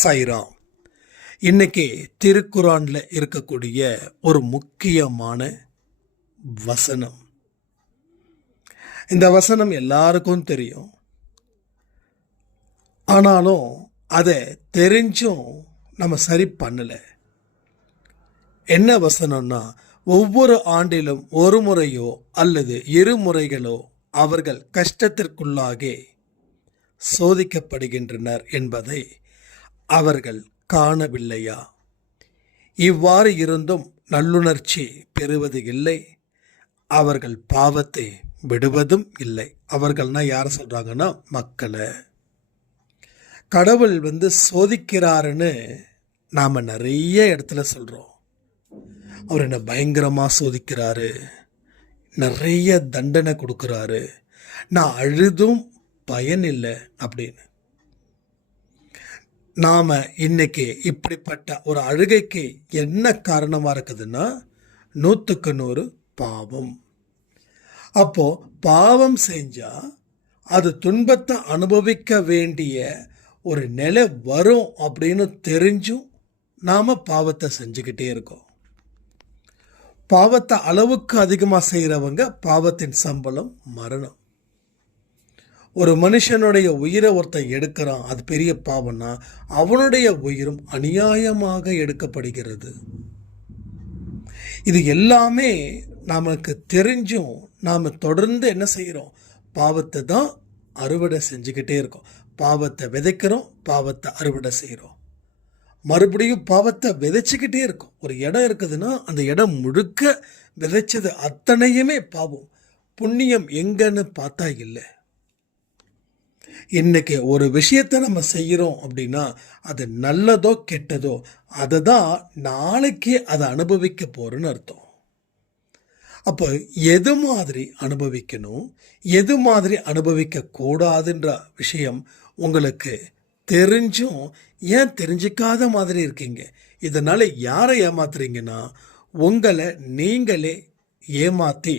சாய்ராம். இன்னைக்கு திருக்குரான்ல இருக்கக்கூடிய ஒரு முக்கியமான வசனம். இந்த வசனம் எல்லாருக்கும் தெரியும். ஆனாலும் அதை தெரிஞ்சும் நம்ம சரி பண்ணல. என்ன வசனம்னா, ஒவ்வொரு ஆண்டிலும் ஒரு முறையோ அல்லது இருமுறைகளோ அவர்கள் கஷ்டத்திற்குள்ளாகி சோதிக்கப்படுகின்றனர் என்பதை அவர்கள் காணவில்லையா? இவ்வாறு இருந்தும் நல்லுணர்ச்சி பெறுவது இல்லை, அவர்கள் பாவத்தை விடுவதும் இல்லை. அவர்கள்னா யாரை சொல்றாங்கன்னா, மக்களை. கடவுள் சோதிக்கிறாருன்னு நாம் நிறைய இடத்துல சொல்கிறோம். அவர் என்ன பயங்கரமாக சோதிக்கிறாரு, நிறைய தண்டனை கொடுக்குறாரு, நான் அழுதும் பயன் இல்லை அப்படின்னு. நாம் இன்னைக்கு இப்படிப்பட்ட ஒரு அழுகைக்கு என்ன காரணமாக இருக்குதுன்னா, 100க்கு 100 பாவம். அப்போ பாவம் செஞ்சால் அது துன்பத்தை அனுபவிக்க வேண்டிய ஒரு நிலை வரும் அப்படின்னு தெரிஞ்சும் நாம் பாவத்தை செஞ்சுக்கிட்டே இருக்கோம். பாவத்தை அளவுக்கு அதிகமாக செய்கிறவங்க பாவத்தின் சம்பளம் மரணம். ஒரு மனுஷனுடைய உயிரை ஒருத்தன் எடுக்கிறான், அது பெரிய பாவம்னா அவனுடைய உயிரும் அநியாயமாக எடுக்கப்படுகிறது. இது எல்லாமே நமக்கு தெரிஞ்சும் நாம் தொடர்ந்து என்ன செய்கிறோம்? பாவத்தை தான் அறுவடை செஞ்சுக்கிட்டே இருக்கோம். பாவத்தை விதைக்கிறோம், பாவத்தை அறுவடை செய்கிறோம், மறுபடியும் பாவத்தை விதைச்சிக்கிட்டே இருக்கும். ஒரு இடம் இருக்குதுன்னா அந்த இடம் முழுக்க விதைச்சது அத்தனையுமே பாவம். புண்ணியம் எங்கன்னு பார்த்தா இல்லை. இன்னைக்கு ஒரு விஷயத்தை நம்ம செய்கிறோம் அப்படின்னா அது நல்லதோ கெட்டதோ அதை தான் நாளைக்கு அதை அனுபவிக்க போகிறோன்னு அர்த்தம். அப்போ எது மாதிரி அனுபவிக்கணும், எது மாதிரி அனுபவிக்க கூடாதுன்ற விஷயம் உங்களுக்கு தெரிஞ்சும் ஏன் தெரிஞ்சிக்காத மாதிரி இருக்கீங்க? இதனால் யாரை ஏமாத்துறீங்கன்னா, உங்களை நீங்களே ஏமாற்றி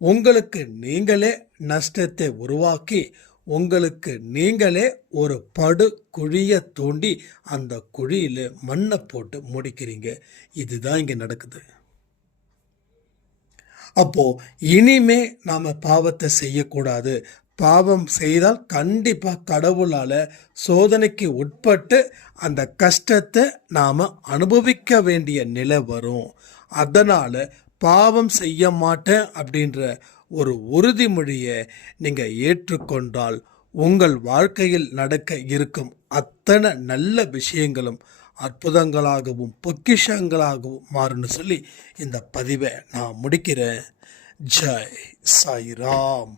உங்களுக்கு நீங்களே நஷ்டத்தை உருவாக்கி உங்களுக்கு நீங்களே ஒரு படு குழியை தோண்டி அந்த குழியில் மண்ணை போட்டு முடிக்கிறீங்க. இதுதான் இங்கே நடக்குது. அப்போ இனிமே நாம் பாவத்தை செய்யக்கூடாது. பாவம் செய்தால் கண்டிப்பாக கடவுளால் சோதனைக்கு உட்பட்டு அந்த கஷ்டத்தை நாம் அனுபவிக்க வேண்டிய நிலை வரும். அதனால் பாவம் செய்ய மாட்டேன் அப்படின்ற ஒரு உறுதிமொழியை நீங்கள் ஏற்றுக்கொண்டால் உங்கள் வாழ்க்கையில் நடக்க இருக்கும் அத்தனை நல்ல விஷயங்களும் அற்புதங்களாகவும் பொக்கிஷங்களாகவும் மாறுன்னு சொல்லி இந்த பதிவை நான் முடிக்கிறேன். ஜெய் சாய்ராம்.